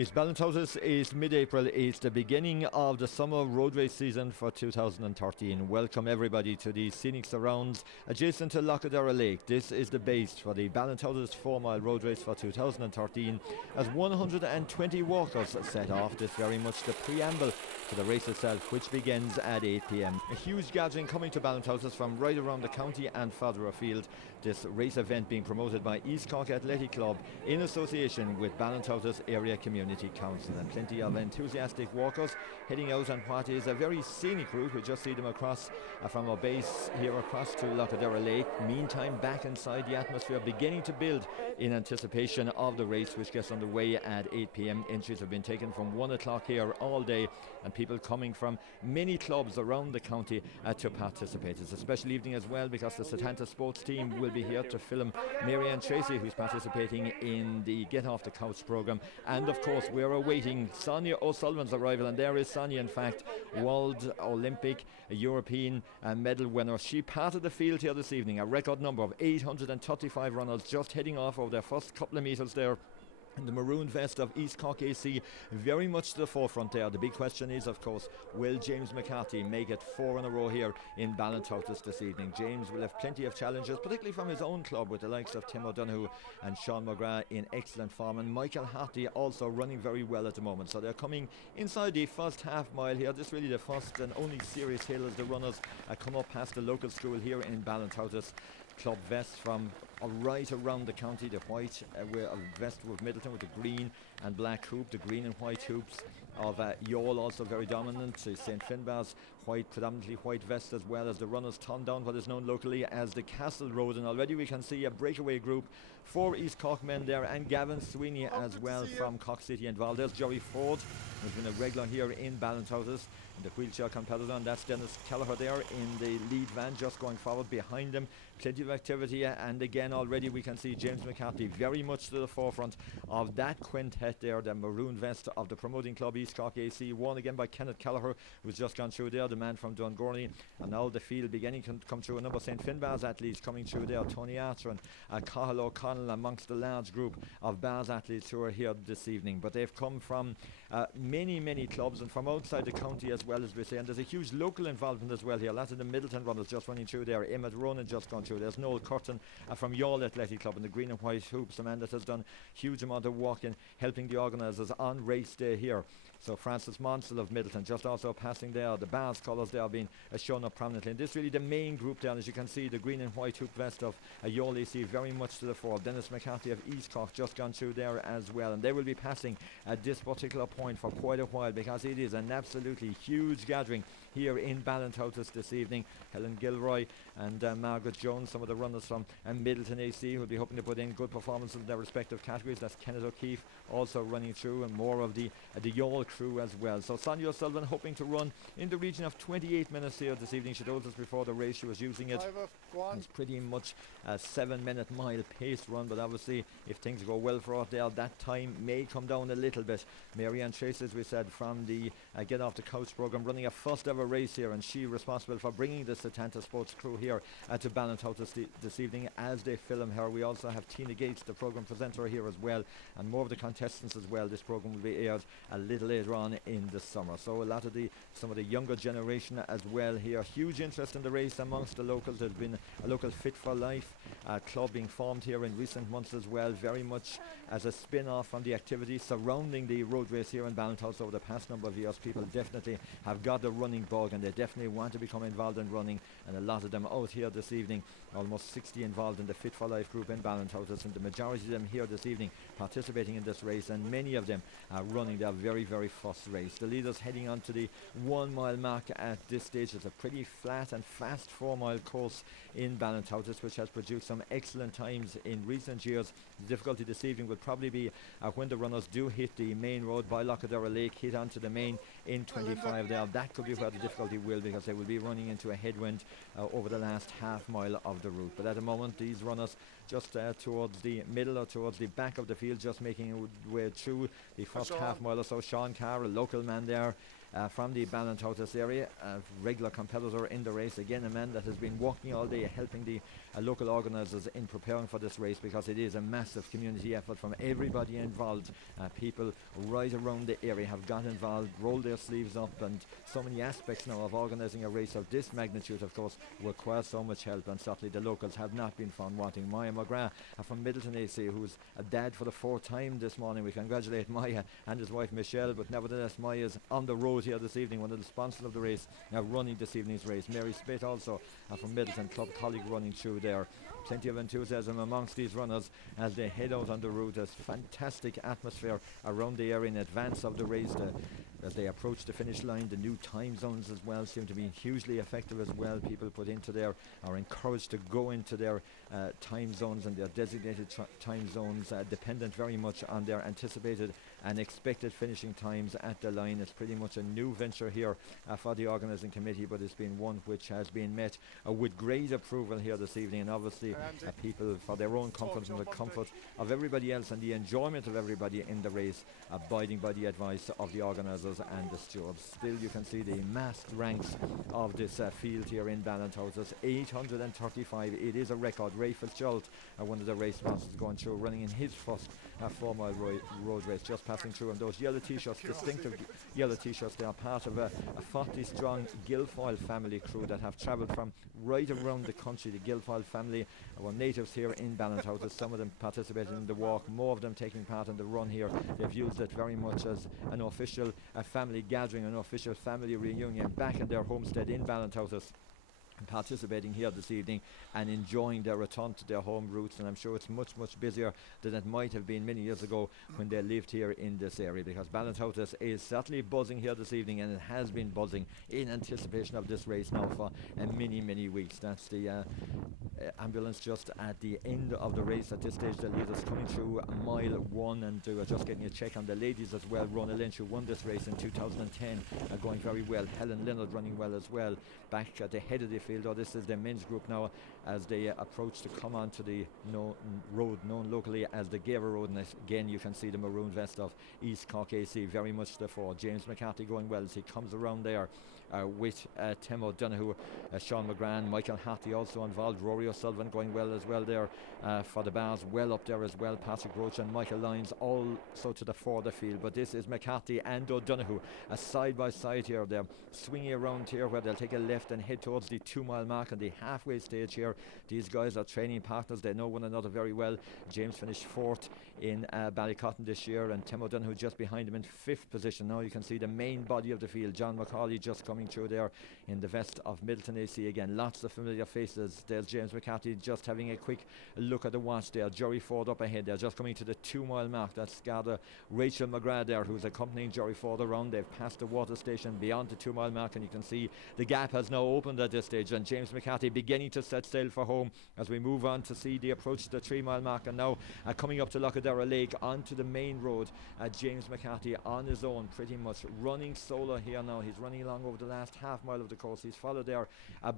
It's Ballintotis, it's mid-April, it's the beginning of the summer road race season for 2013. Welcome everybody to the scenic surrounds adjacent to Lochadera Lake. This is the base for the Ballintotis 4-mile road race for 2013 as 120 walkers set off. This very much the preamble to the race itself, which begins at 8 p.m. A huge gathering coming to Ballintotis from right around the county and further afield. This race event being promoted by East Cork Athletic Club in association with Ballintotis Area Community Council, and plenty of enthusiastic walkers heading out on what is a very scenic route. We just see them across from our base here across to Lochadera Lake. Meantime, back inside, the atmosphere beginning to build in anticipation of the race, which gets underway at 8 p.m. Entries have been taken from 1 o'clock here all day, and people coming from many clubs around the county to participate. It's a special evening as well because the Setanta sports team will be here to film Marianne Tracy, who's participating in the Get Off the Couch programme, and of course we're awaiting Sonia O'Sullivan's arrival, and there is Sonia, in fact, World Olympic European medal winner. She parted the field here this evening, a record number of 835 runners just heading off over their first couple of metres there. And the maroon vest of East Cork AC very much to the forefront there. The big question is, of course, will James McCarthy make it 4 in a row here in Ballintotis this evening? James will have plenty of challenges, particularly from his own club, with the likes of Tim O'Donoghue and Sean McGrath in excellent form, and Michael Harty also running very well at the moment. So they're coming inside the first half mile here. This is really the first and only serious hill as the runners come up past the local school here in Ballintotis. Club vest from right around the county, the white vest with Middleton with the green and black hoop, the green and white hoops of Youghal also very dominant. St Finbarr's white, predominantly white vest, as well as the runners turn down what is known locally as the Castle Road, and already we can see a breakaway group, 4 East Cork men there, and Gavin Sweeney as well from Cork City involved. There's Joey Ford, who's been a regular here in Ballintotis in the wheelchair competitor, and that's Dennis Kelleher there in the lead van just going forward. Behind them plenty of activity, and again already we can see James McCarthy very much to the forefront of that quintet there, the maroon vest of the promoting club East Cork AC, worn again by Kenneth Kelleher, who's just gone through there, the man from Dungorney. And now the field beginning to come through. A number of St Finbarr's athletes coming through there, Tony Archer and Cathal O'Connell amongst the large group of Bars athletes who are here this evening. But they've come from many clubs and from outside the county as well, as we say, and there's a huge local involvement as well here. Lots of the Middleton runners just running through there, Emmett Ronan just gone through. There's Noel Curtin from Youghal Athletic Club in the green and white hoops, a man that has done huge amount of walking, helping the organisers on race day here. So Francis Monsell of Middleton just also passing there. The Bars colours there being shown up prominently, and this is really the main group there. And as you can see, the green and white hoop vest of Youghal AC very much to the fore. Dennis McCarthy of East Cork just gone through there as well, and they will be passing at this particular point for quite a while because it is an absolutely huge gathering here in Ballintotis this evening. Helen Gilroy and Margaret Jones, some of the runners from Middleton AC, who will be hoping to put in good performances in their respective categories. That's Kenneth O'Keefe also running through, and more of the Youghal crew as well. So Sonia O'Sullivan hoping to run in the region of 28 minutes here this evening. She told us before the race she was using it. It's pretty much a 7-minute mile pace run, but obviously if things go well for her there, that time may come down a little bit. Marianne Tracy, as we said, from the Get Off the Couch programme, running a first ever race here, and she responsible for bringing the Setanta sports crew here to Ballintotis this evening as they film her. We also have Tina Gates, the programme presenter, here as well, and more of the contestants as well. This programme will be aired a little later on in the summer. So a lot of some of the younger generation as well here. Huge interest in the race amongst the locals. There's been a local Fit for Life club being formed here in recent months as well, very much as a spin-off from the activities surrounding the road race here in Ballintotis over the past number of years. People definitely have got the running bug, and they definitely want to become involved in running, and a lot of them out here this evening. Almost 60 involved in the Fit for Life group in Ballintotis, and the majority of them here this evening participating in this race, and many of them are running their very first race. The leaders heading on to the 1 mile mark at this stage. It's a pretty flat and fast 4 mile course in Ballintotis, which has produced some excellent times in recent years. The difficulty this evening will probably be when the runners do hit the main road by Lochadera Lake, hit onto the main in 25 there. That could be where the difficulty will, because they will be running into a headwind over the last half mile of the route. But at the moment, these runners just towards the middle or towards the back of the field, just making a way through the first half mile or so. Sean Carr, a local man there, from the Ballintotis area, a regular competitor in the race. Again, a man that has been working all day, helping the local organisers in preparing for this race, because it is a massive community effort from everybody involved. People right around the area have got involved, rolled their sleeves up, and so many aspects now of organising a race of this magnitude, of course, requires so much help, and certainly the locals have not been found wanting. Maya McGrath from Middleton AC, who's a dad for the fourth time this morning. We congratulate Maya and his wife Michelle, but nevertheless Maya's on the road here this evening, one of the sponsors of the race, running this evening's race. Mary Spate also from Middleton, club colleague, running through there. Plenty of enthusiasm amongst these runners as they head out on the route. There's fantastic atmosphere around the area in advance of the race. As they approach the finish line, the new time zones as well seem to be hugely effective as well. People put into their, are encouraged to go into their time zones and their designated time zones, dependent very much on their anticipated and expected finishing times at the line. It's pretty much a new venture here for the organising committee, but it's been one which has been met with great approval here this evening, and obviously people, for their own comfort and the comfort of everybody else and the enjoyment of everybody in the race, abiding by the advice of the organisers and the stewards. Still, you can see the massed ranks of this field here in Ballintotis. 835. It is a record. Ray Fitzgerald, one of the race sponsors, going through, running in his first 4-mile road race, just passing through. And those yellow t-shirts, distinctive yellow t-shirts, they are part of a 40-strong Guilfoyle family crew that have travelled from right around the country. The Guilfoyle family were natives here in Ballintotis. Some of them participated in the walk, more of them taking part in the run here. They've used it very much as an official family gathering, an official family reunion back in their homestead in Ballintotis, participating here this evening and enjoying their return to their home roots. And I'm sure it's much busier than it might have been many years ago when they lived here in this area, because Ballintotis is certainly buzzing here this evening, and it has been buzzing in anticipation of this race now for many weeks. That's the ambulance just at the end of the race at this stage. The leaders coming through mile 1, and just getting a check on the ladies as well. Rona Lynch, who won this race in 2010, going very well. Helen Leonard running well as well, back at the head of the field. This is the men's group now as they approach to come onto the road known locally as the Gaver Road, and again you can see the maroon vest of East Cork AC very much the fore. James McCarthy going well as he comes around there with Tim O'Donoghue, Sean McGran, Michael Harty also involved. Rory O'Sullivan going well as well there for the bars, well up there as well. Patrick Roach and Michael Lyons also to the fore of the field. But this is McCarthy and O'Donoghue side by side here. They're swinging around here where they'll take a left and head towards the 2-mile mark on the halfway stage here. These guys are training partners, they know one another very well. James finished 4th in Ballycotton this year, and Tim O'Donoghue just behind him in 5th position. Now you can see the main body of the field. John McCauley just coming through there in the vest of Middleton AC again. Lots of familiar faces. There's James McCarthy just having a quick look at the watch there. Jerry Ford up ahead. They're just coming to the 2-mile mark. That's Garda Rachel McGrath there, who's accompanying Jerry Ford around. They've passed the water station beyond the 2-mile mark, and you can see the gap has now opened at this stage, and James McCarthy beginning to set sail for home as we move on to see the approach to the 3-mile mark. And now coming up to Lockadera Lake onto the main road, James McCarthy on his own, pretty much running solo here now. He's running along over the last half mile of the course. He's followed there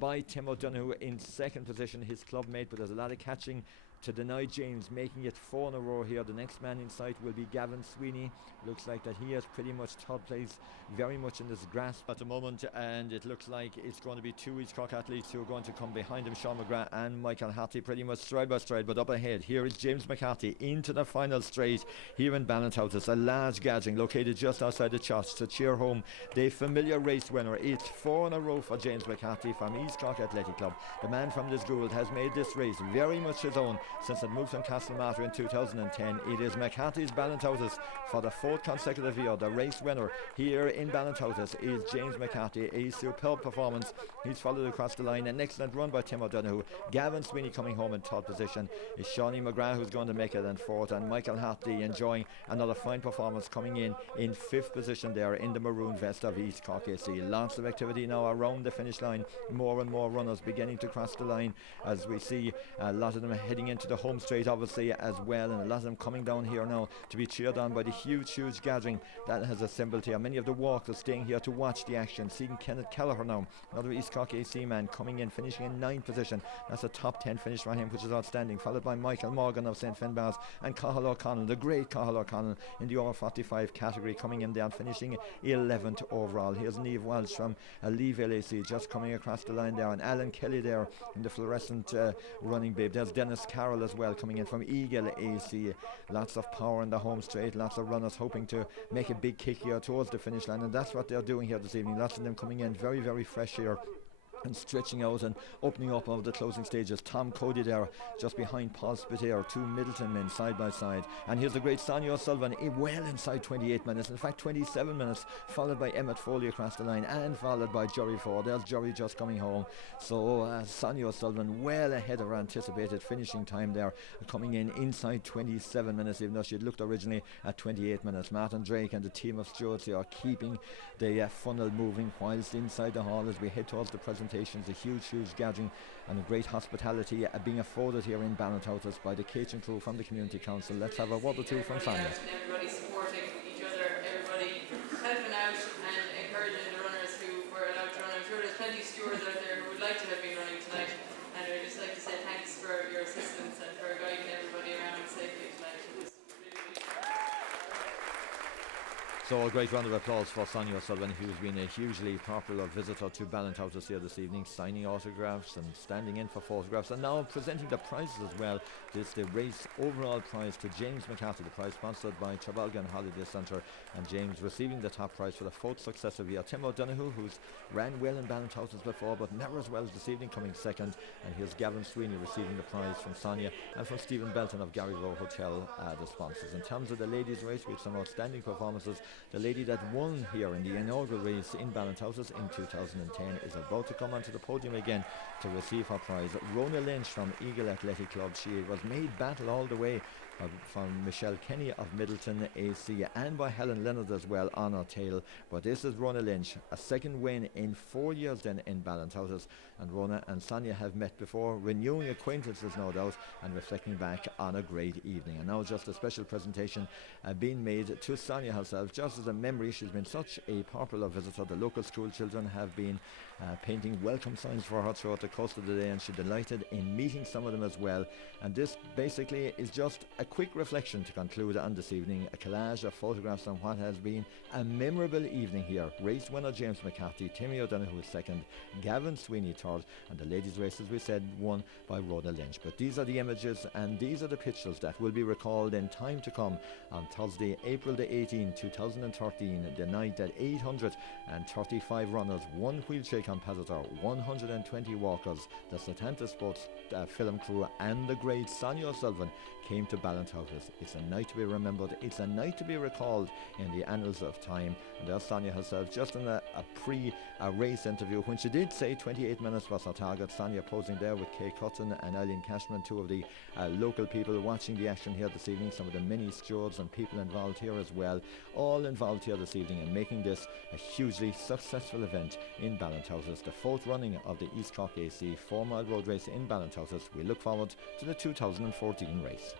by Tim O'Donoghue in 2nd position, his club mate, but there's a lot of catching to deny James, making it 4 in a row here. The next man in sight will be Gavin Sweeney. Looks like that he has pretty much 3rd place very much in his grasp at the moment, and it looks like it's going to be 2 East Cork athletes who are going to come behind him, Sean McGrath and Michael Harty, pretty much stride by stride. But up ahead here is James McCarthy into the final straight here in Ballintotis, a large gathering located just outside the church to cheer home the familiar race winner. It's 4 in a row for James McCarthy from East Cork Athletic Club. The man from Lisgould has made this race very much his own since it moved from Castlemartyr in 2010. It is McCarthy's Ballintotis for the 4th consecutive year. The race winner here in Ballintotis is James McCarthy. A superb performance. He's followed across the line. An excellent run by Tim O'Donoghue. Gavin Sweeney coming home in 3rd position. Is Shawnee McGrath who's going to make it in 4th, and Michael Hartley enjoying another fine performance coming in 5th position there in the maroon vest of East Cork AC. Lots of activity now around the finish line. More and more runners beginning to cross the line as we see a lot of them heading into into the home straight obviously as well, and a lot of them coming down here now to be cheered on by the huge gathering that has assembled here. Many of the walkers staying here to watch the action. Seeing Kenneth Kelleher now, another East Cork AC man, coming in, finishing in 9th position. That's a top 10 finish for him, which is outstanding, followed by Michael Morgan of St. Finbarr's and Cathal O'Connell, the great Cathal O'Connell, in the over 45 category, coming in down, finishing 11th overall. Here's Niamh Walsh from Leeville AC just coming across the line there, and Alan Kelly there in the fluorescent running bib. There's Dennis Carroll as well, coming in from Eagle AC. Lots of power in the home straight, lots of runners hoping to make a big kick here towards the finish line, and that's what they're doing here this evening. Lots of them coming in very, very fresh here and stretching out and opening up of the closing stages. Tom Cody there just behind Paul Spittier, two Middleton men side by side, and here's the great Sonia O'Sullivan well inside 28 minutes, in fact 27 minutes, followed by Emmett Foley across the line and followed by Jory Ford. There's Jory just coming home. So Sonia O'Sullivan well ahead of her anticipated finishing time there, coming in inside 27 minutes, even though she had looked originally at 28 minutes. Martin Drake and the team of stewards here are keeping the funnel moving whilst inside the hall as we head towards the presentations. A huge gathering and a great hospitality being afforded here in Ballintotis by the catering crew from the Community Council. Let's have a word or two from Sonia. Everybody supporting each other, everybody helping out and encouraging the runners who were allowed to run. I'm sure there's plenty of stewards out there who would like to have been running tonight, and I'd just like to say thanks for your assistance and for guiding everybody around safely tonight. So a great round of applause for Sonia O'Sullivan, who's been a hugely popular visitor to Ballintotis here this evening, signing autographs and standing in for photographs, and now presenting the prizes as well. This is the race overall prize to James McCarthy, the prize sponsored by Trabalgan Holiday Centre, and James receiving the top prize for the 4th successive year. Tim O'Donoghue, who's ran well in Ballintotis before but never as well as this evening, coming second, and here's Gavin Sweeney receiving the prize from Sonia and from Stephen Belton of Gary Rowe Hotel, the sponsors. In terms of the ladies race, we have some outstanding performances. The lady that won here in the inaugural race in Ballintotis in 2010 is about to come onto the podium again to receive her prize. Rona Lynch from Eagle Athletic Club. She was made battle all the way from Michelle Kenny of Middleton AC and by Helen Leonard as well on her tail. But this is Rona Lynch, a second win in 4 years then in Ballintotis, and Rona and Sonia have met before, renewing acquaintances no doubt and reflecting back on a great evening. And now just a special presentation being made to Sonia herself, just as a memory. She's been such a popular visitor. The local school children have been painting welcome signs for her throughout the course of the day, and she delighted in meeting some of them as well. And this basically is just a quick reflection to conclude on this evening, a collage of photographs on what has been a memorable evening here. Race winner James McCarthy, Timmy O'Donoghue second, Gavin Sweeney third, and the ladies' race, as we said, won by Rhoda Lynch. But these are the images and these are the pictures that will be recalled in time to come on Thursday, April the 18th, 2013, the night that 835 runners, one wheelchair competitor, 120 walkers, the Setanta Sports film crew and the great Sonia O'Sullivan came to Ballintotis. It's a night to be remembered, it's a night to be recalled in the annals of time. And there's Sonia herself just in a pre-race interview when she did say 28 minutes was her target. Sonia posing there with Kay Cotton and Eileen Cashman, two of the local people watching the action here this evening, some of the many stewards and people involved here as well, all involved here this evening and making this a hugely successful event in Ballintotis, the 4th running of the East Cork AC 4 mile road race in Ballintotis. We look forward to the 2014 race.